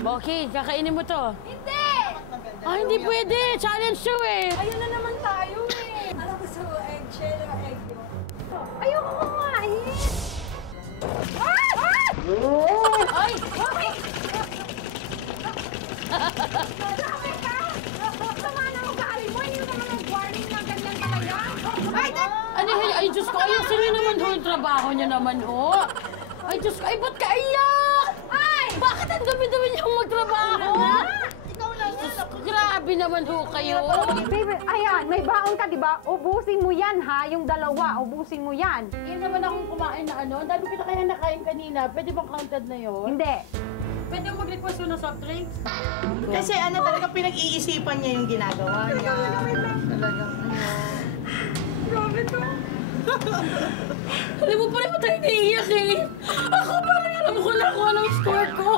Okay, kakainin mo to. Hindi! Ah, hindi pwede. Challenge to eh. Ayun na naman tayo eh. Alam ko sa eggshell o egg yolk. Ayoko kumain. Ah! Ah! Ay! Okay! Madami ka! Sama na ugali mo. Hindi mo naman nag-warning na ganyan talaga. Ano yun? Ay, Diyos ko. Ayusin niyo naman ho yung trabaho niya naman ho. Ay, Diyos ko. Ay, ba't ka iyak? Ay! Bakit ang dumi-dumi niyang magtrabaho? Ikaw lang yan. Grabe naman ho kayo. Baby, ayan, may baon ka, di ba? Ubusin mo yan, ha? Yung dalawa, ubusin mo yan. Yan naman akong kumain na ano. Ang dami kita kaya nakain kanina. Pwede bang counted na yun? Hindi. Pwede mo mag-request mo ng soft drinks? Kasi ano talaga pinag-iisipan niya yung ginagawa niya. Talagang Grabe to. Alam mo, pareho tayo naiiyak eh. Ako, parang alam ko na kung anong score ko.